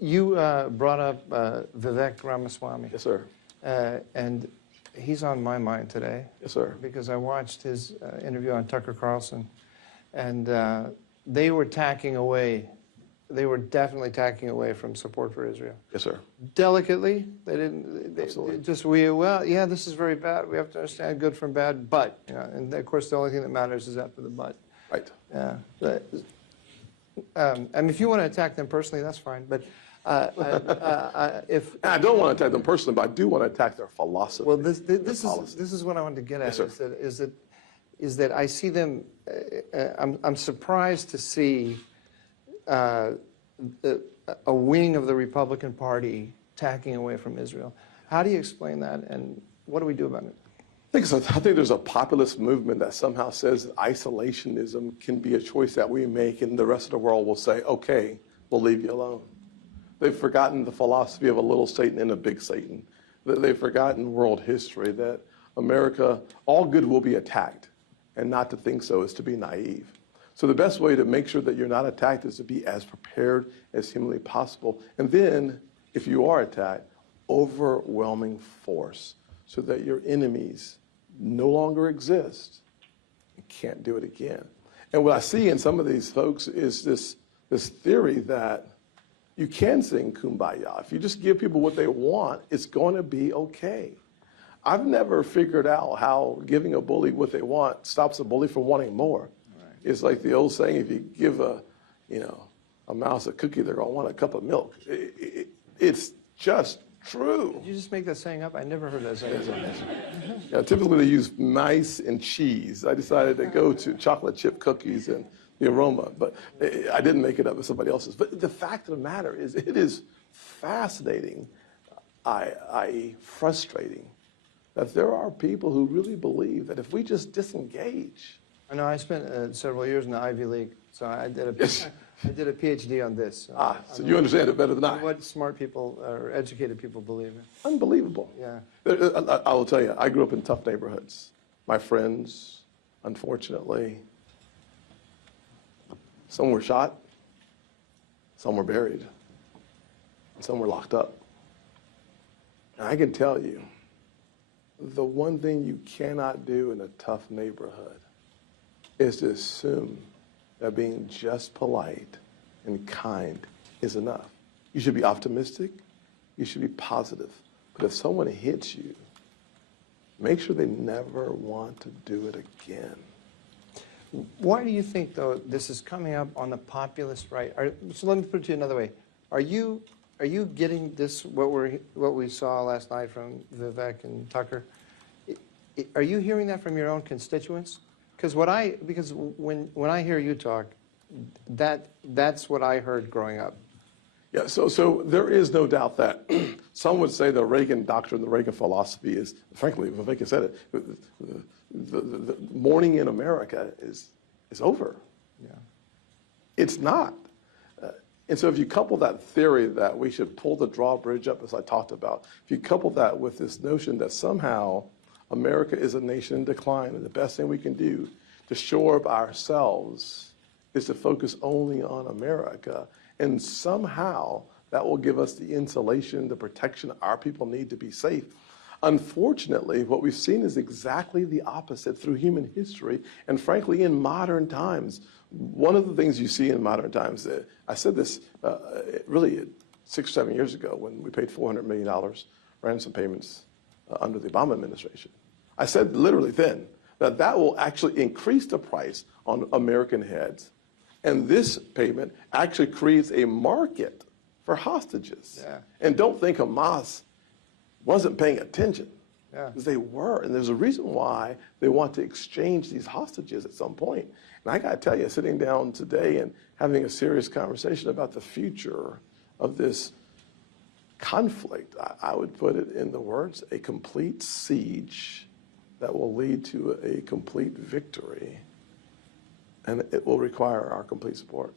You brought up Vivek Ramaswamy. Yes, sir. And he's on my mind today. Yes, sir. Because I watched his interview on Tucker Carlson, and they were tacking away. They were definitely tacking away from support for Israel. Yes, sir. Delicately, they didn't. Absolutely. Well, yeah, this is very bad. We have to understand good from bad, but, you know, and of course the only thing that matters is after the but. Right. Yeah. I mean, if you want to attack them personally, that's fine. But if I don't want to attack them personally, but I do want to attack their philosophy. well, this is what I wanted to get at. Yes, Is that I see them. I'm surprised to see a wing of the Republican Party tacking away from Israel. How do you explain that, and what do we do about it? I think there's a populist movement that somehow says that isolationism can be a choice that we make, and the rest of the world will say, okay, we'll leave you alone. They've forgotten the philosophy of a little Satan and a big Satan. They've forgotten world history, that America, all good will be attacked, and not to think so is to be naive. So the best way to make sure that you're not attacked is to be as prepared as humanly possible. And then, if you are attacked, overwhelming force so that your enemies no longer exist. You can't do it again. And what I see in some of these folks is this theory that you can sing Kumbaya. If you just give people what they want, it's going to be okay. I've never figured out how giving a bully what they want stops a bully from wanting more. Right. It's like the old saying, if you give a mouse a cookie, they're going to want a cup of milk. It's just true. Did you just make that saying up? I never heard that saying. Yeah, typically they use mice and cheese. I decided to go to chocolate chip cookies and the aroma, but I didn't make it up with somebody else's. But the fact of the matter is, it is fascinating, i.e. frustrating, that there are people who really believe that if we just disengage. I know I spent several years in the Ivy League, so I did a PhD on this. So you understand it better than I. What smart people or educated people believe in. Unbelievable. Yeah. I will tell you, I grew up in tough neighborhoods. My friends, unfortunately, some were shot, some were buried, and some were locked up. And I can tell you, the one thing you cannot do in a tough neighborhood is to assume that being just polite and kind is enough. You should be optimistic. You should be positive. But if someone hits you, make sure they never want to do it again. Why do you think, though, this is coming up on the populist right? So let me put it to you another way. Are you getting this, what we saw last night from Vivek and Tucker? Are you hearing that from your own constituents? Because when I hear you talk, that's what I heard growing up. Yeah, so there is no doubt that some would say the Reagan doctrine, the Reagan philosophy is, frankly, Vivek has said it, the mourning in America is over. Yeah. It's not. And so if you couple that theory that we should pull the drawbridge up, as I talked about, if you couple that with this notion that somehow America is a nation in decline, and the best thing we can do to shore up ourselves is to focus only on America, and somehow that will give us the insulation, the protection our people need to be safe. Unfortunately, what we've seen is exactly the opposite through human history, and frankly, in modern times. One of the things you see in modern times, I said this really 6 or 7 years ago when we paid $400 million ransom payments under the Obama administration. I said literally then that will actually increase the price on American heads. And this payment actually creates a market for hostages. Yeah. And don't think Hamas wasn't paying attention. Yeah. Because they were. And there's a reason why they want to exchange these hostages at some point. And I got to tell you, sitting down today and having a serious conversation about the future of this conflict, I would put it in the words, a complete siege that will lead to a complete victory. And it will require our complete support.